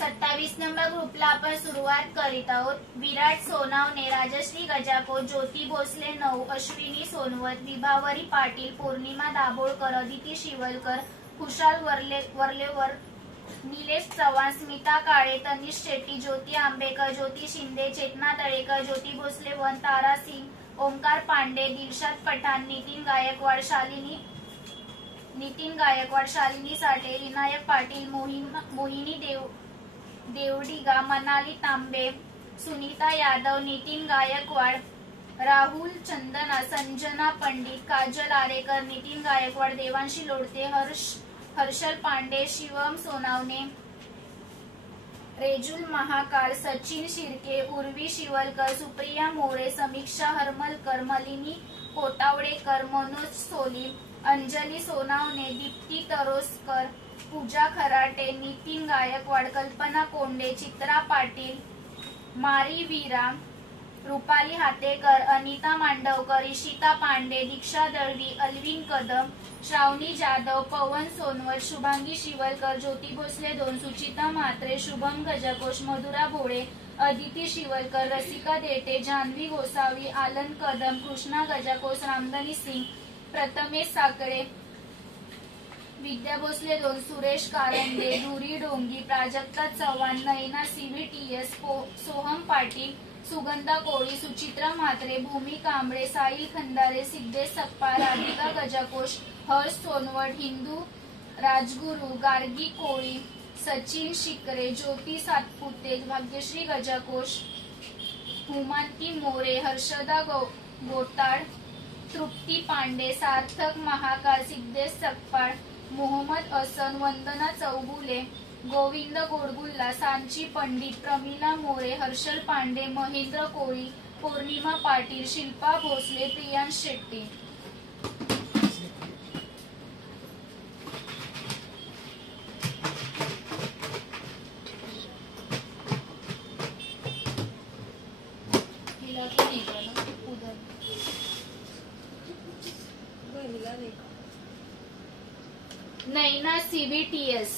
27 number ग्रुपला आपण सुरुवात करीत आहोत। विराट सोनावणे, राजश्री गजाको, ज्योती भोसले 9, अश्विनी सोनवत, विभावरी पाटील, पौर्णिमा दाभोळकर, अदिती शिवलकर, खुशाल वर्लेवर, निलेश चव्हाण, स्मिता काळे, तनिष शेट्टी, ज्योती आंबेकर, ज्योती शिंदे, चेतना तळेकर, ज्योती भोसले 1, तारा सिंग, ओमकार पांडे, दिलशाद पठाण, नितीन गायकवाड, शालिनी साठे, विनायक पाटील, मोहिनी देवडिगा, मनाली तांबे, सुनीता यादव, नितीन गायकवाड, राहुल चंदना, संजना पंडित, काजल आरेकर, नितीन गायकवाड, देवांशी लोडते, हर्षल पांडे, शिवम सोनावणे, रेजुल महाकाळ, सचिन शिर्के, उर्वी शिवलकर, सुप्रिया मोरे, समीक्षा हरमलकर, मलिनी कोटावडेकर, मनोज सोली, अंजली सोनावणे, दीप्ती तरोसकर, पूजा खराटे, नितीन गायकवाड, कल्पना कोंडे, चित्रा पाटील, मारी वीरा, रुपाली हातेकर, अनिता मांडवकर, इशिता पांडे, दीक्षा दळवी, अल्विन कदम, श्रावणी जाधव, पवन सोनवत, शुभांगी शिवलकर, ज्योती भोसले 2, सुचिता म्हात्रे, शुभम गजकोश, मधुरा भोळे, अदिती शिवलकर, रसिका देटे, जान्हवी गोसावी, आलन कदम, कृष्णा गजकोश, रामधनी सिंग, प्रथमेश साकडे, विद्या भोसले 2, सुरेश कारंदे, धुरी डोंगी, प्राजक्ता चव्हाण, नयना CVTS, सोहम पाटील, सुगंधा कोळी, सुचित्रा म्हात्रे, भूमी कांबळे, साहिल खंदारे, सिद्धेश सक्पा, राधिका गजकोश, हर्ष सोनवट, हिंदू राजगुरू, गार्गी कोळी, सचिन शिकरे, ज्योती सातपुते, भाग्यश्री गजकोश, हुमांती मोरे, हर्षदा गोताड, तृप्ती पांडे, सार्थक महाकाळ, सिद्धेश सकपाळ, मोहम्मद हसन, वंदना चौगुले, गोविंद गोडगुल्ला, सांची पंडित, प्रमिला मोरे, हर्षल पांडे, महेंद्र कोळी, पौर्णिमा पाटील, शिल्पा भोसले, प्रियांश शेट्टी। नैना CVTS,